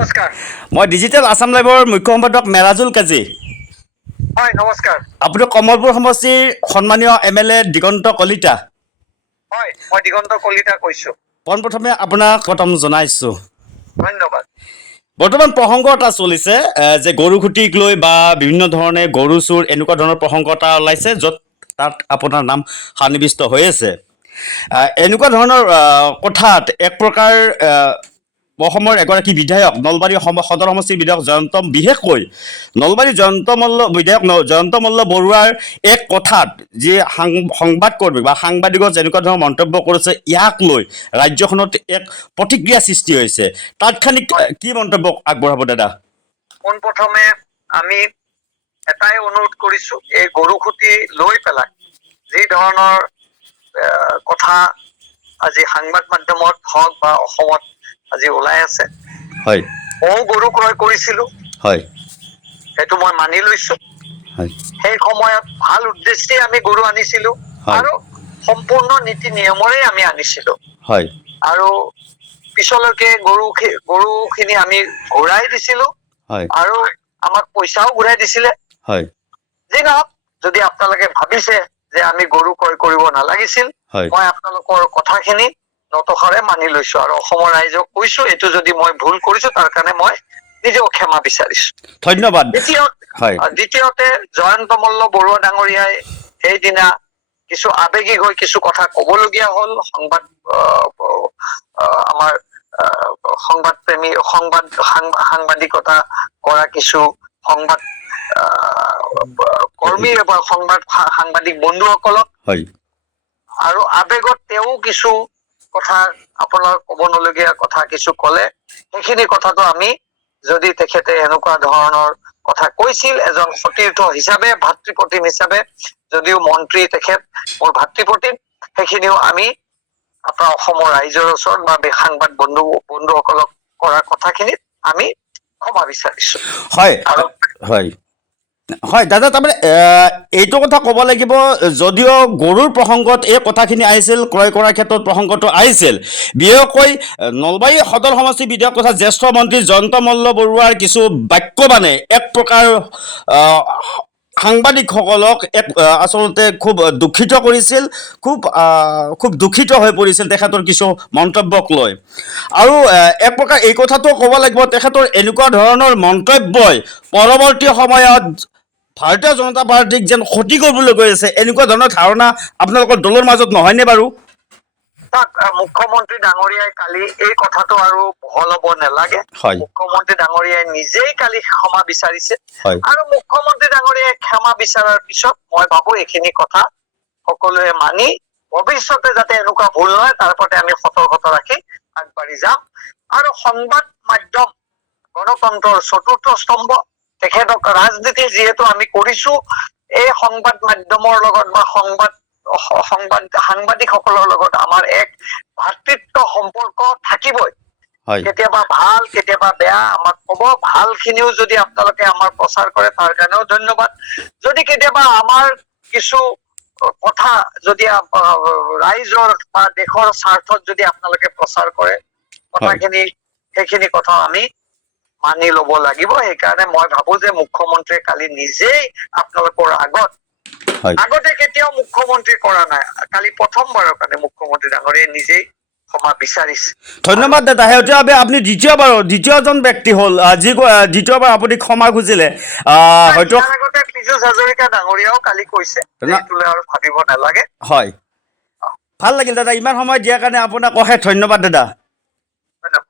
নমস্কাৰ। মই ডিজিটেল আছাম লাইভৰ মুখ্য সম্পাদক মেৰাজুল কাজী। হয় নমস্কাৰ। আপুনি কমলপুৰ সমষ্টিৰ সন্মানীয় MLA দিগন্ত কলিতা। হয় মই দিগন্ত কলিতা কৈছোঁ। পোনপ্ৰথমে আপোনাক স্বাগতম জনাইছোঁ। ধন্যবাদ। বৰ্তমান প্ৰসংগ এটা চলিছে যে গৰু খুটিক লৈ বা বিভিন্ন ধৰণে গৰু চোৰ এনেকুৱা ধৰণৰ প্ৰসংগ এটা ওলাইছে য'ত তাত আপোনাৰ নাম সন্নিৱিষ্ট হৈ আছে। এনেকুৱা ধৰণৰ কথাত এক প্ৰকাৰ অসমৰ এগৰাকী বিধায়ক নলবাৰী সদৰ সমষ্টিৰ বিধায়ক বিশেষকৈ নলবাৰী জয়ন্ত মল্ল বৰুৱাৰ এক কথাত যি সংবাদকৰ্মী বা সাংবাদিকত যেনেকুৱা ধৰণৰ মন্তব্য কৰিছে ইয়াক লৈ ৰাজ্যখনত এক প্ৰতিক্ৰিয়া সৃষ্টি হৈছে। তাৎক্ষণিক কি মন্তব্য আগবঢ়াব দাদা? পোনপ্ৰথমে আমি এটাই অনুৰোধ কৰিছোঁ, এই গৰু খুটি লৈ পেলাই যি ধৰণৰ কথা আজি সাংবাদ মাধ্যমত হওক বা অসমত আজি ওলাই আছে, হয় ময়ো গৰু ক্ৰয় কৰিছিলোঁ, হয় সেইটো মই মানি লৈছোঁ। হয় সেই সময়ত ভাল উদ্দেশ্যে আমি গৰু আনিছিলোঁ আৰু সম্পূৰ্ণ নীতি নিয়মৰে আমি আনিছিলোঁ। হয় আৰু পিছলৈকে গৰুখিনি আমি ঘূৰাই দিছিলোঁ হয় আৰু আমাক পইচাও ঘূৰাই দিছিলে। হয় যি নহওক, যদি আপোনালোকে ভাবিছে যে আমি গৰু ক্ৰয় কৰিব নালাগিছিল, মই আপোনালোকৰ কথাখিনি নতশাৰে মানি লৈছো আৰু অসমৰ ৰাইজক কৈছো, এইটো যদি মই ভুল কৰিছো তাৰ কাৰণে মই নিজেও ক্ষমা বিচাৰিছো। ধন্যবাদ। দ্বিতীয়তে জয়ন্ত মল্ল বৰুৱা ডাঙৰীয়াই সেইদিনা কিছু আবেগিক হৈ কিছু কথা কবলগীয়া হ'ল। আমাৰ সংবাদপ্ৰেমী সাংবাদিকতা কৰা কিছু সংবাদ কৰ্মী বা সাংবাদিক বন্ধুসকলক আৰু আবেগত তেওঁ কিছু কথা আপোনাৰ কব নলগীয়া কথা কিছু কলে। সেইখিনি কথাটো আমি যদি তেখেতে এনেকুৱা ধৰণৰ কথা কৈছিল, এজন সতীৰ্থ হিচাপে ভাতৃপ্ৰতিম হিচাপে, যদিও মন্ত্ৰী তেখেত মোৰ ভাতৃপ্ৰতিম, সেইখিনিও আমি আপোনাৰ অসমৰ ৰাইজৰ ওচৰত বা সাংবাদ বন্ধুসকলক কৰা কথাখিনিত আমি ক্ষমা বিচাৰিছো। হয় হয় হয় দাদা, তাৰমানে এইটো কথা ক'ব লাগিব, যদিও গৰুৰ প্ৰসংগত এই কথাখিনি আহিছিল, ক্ৰয় কৰাৰ ক্ষেত্ৰত প্ৰসংগটো আহিছিল, বিশেষকৈ নলবাৰী সদৰ সমষ্টি বিধায়ক তথা জ্যেষ্ঠ মন্ত্ৰী জয়ন্ত মল্ল বৰুৱাৰ কিছু বাক্যবাণে এক প্ৰকাৰ সাংবাদিকসকলক আচলতে খুব দুখিত কৰিছিল, খুব দুখিত হৈ পৰিছিল তেখেতৰ কিছু মন্তব্যক লৈ। আৰু এক প্ৰকাৰ এই কথাটো ক'ব লাগিব, তেখেতৰ এনেকুৱা ধৰণৰ মন্তব্যই পৰৱৰ্তী সময়ত ভাৰতীয় জনতা পাৰ্টীক যেন ক্ষতি কৰিবলৈ গৈ আছে, এনেকুৱা ধৰণৰ ধাৰণা আপোনালোকৰ দলৰ মাজত নহয়নে বাৰু? মুখ্যমন্ত্ৰী ডাঙৰীয়াই কালি এই কথাটো আৰু বহলাব নালাগে। মুখ্যমন্ত্ৰী ডাঙৰীয়াই নিজেই কালি ক্ষমা বিচাৰিছে আৰু মুখ্যমন্ত্ৰী ডাঙৰীয়াই ক্ষমা বিচাৰাৰ পিছত মই ভাবো এইখিনি কথা সকলোৱে মানি ভৱিষ্যতে যাতে এনেকুৱা ভুল নহয় তাৰ প্ৰতি আমি সতৰ্কতা ৰাখি আগবাঢ়ি যাম। আৰু সংবাদ মাধ্যম গণতন্ত্ৰৰ চতুৰ্থ স্তম্ভ, তেখেতক ৰাজনীতি যিহেতু আমি কৰিছো, এই সংবাদ মাধ্যমৰ লগত বা সাংবাদিকসকলৰ লগত আমাৰ এক ভাতৃত্ব সম্পৰ্ক থাকিবই। কেতিয়াবা ভাল কেতিয়াবা বেয়া আমাক কব, ভাল খিনিও যদি আপোনালোকে আমাৰ প্ৰচাৰ কৰে তাৰ কাৰণেও ধন্যবাদ। যদি কেতিয়াবা আমাৰ কিছু কথা যদি ৰাইজৰ বা দেশৰ স্বাৰ্থত যদি আপোনালোকে প্ৰচাৰ কৰে কথাখিনি, সেইখিনি কথা আমি মানি লব লাগিব। সেইকাৰণে মই ভাবো যে মুখ্যমন্ত্ৰীয়ে কালি নিজেই আপোনালোকৰ আগতে কেতিয়াও মুখ্যমন্ত্ৰী কৰা নাই, কালি প্ৰথমবাৰৰ কাৰণে মুখ্যমন্ত্ৰী ডাঙৰীয়াই নিজেই ক্ষমা বিচাৰিছে। ধন্যবাদ দাদা। শেহতীয়াভাৱে আপুনি দ্বিতীয়জন ব্যক্তি হ'ল যি দ্বিতীয়বাৰ আপুনি ক্ষমা খুজিলে। হয়তো আগতে পীযুষ হাজৰিকা ডাঙৰীয়াও কালি কৈছে আৰু ভাবিব নালাগে। হয়, ভাল লাগিল দাদা, ইমান সময় দিয়াৰ কাৰণে আপোনাক অশেষ ধন্যবাদ দাদা।